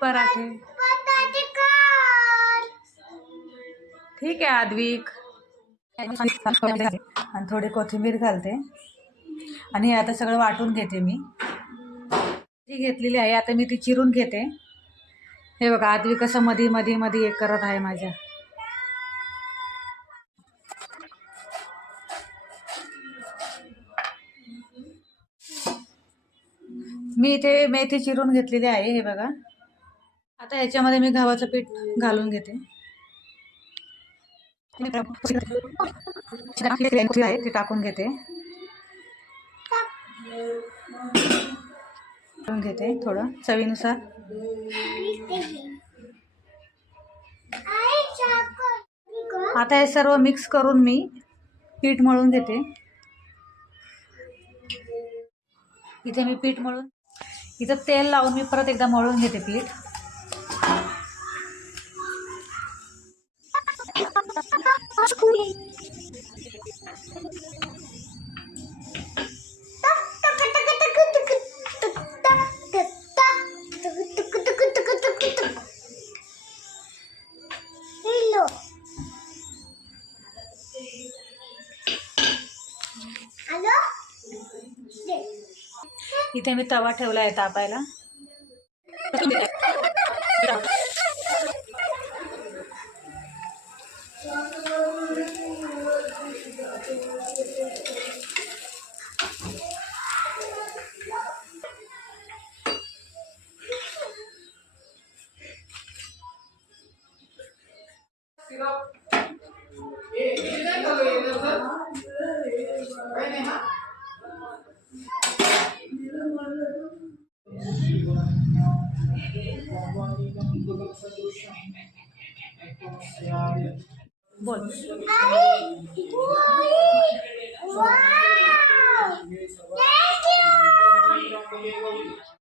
पराठे ठीक आहे आद्विक. आणि थोडी कोथिंबीर घालते आणि आता सगळं वाटून घेते. मी ती घेतलेली आहे, आता मी ती चिरून घेते. हे बघा आद्विक कसं मध्ये मध्ये मध्ये एक करत आहे माझ्या. मी इथे मेथी चिरून घेतलेली आहे. हे बघा आता ह्याच्यामध्ये मी गव्हाचं पीठ घालून घेते. ते टाकून घेते थोडं चवीनुसार. आता हे सर्व मिक्स करून मी पीठ मळून घेते. इथे मी पीठ मळून इथं तेल लावून मी परत एकदा मळून घेते पीठ. इथे मी तवा ठेवला आहे तापायला. बोल.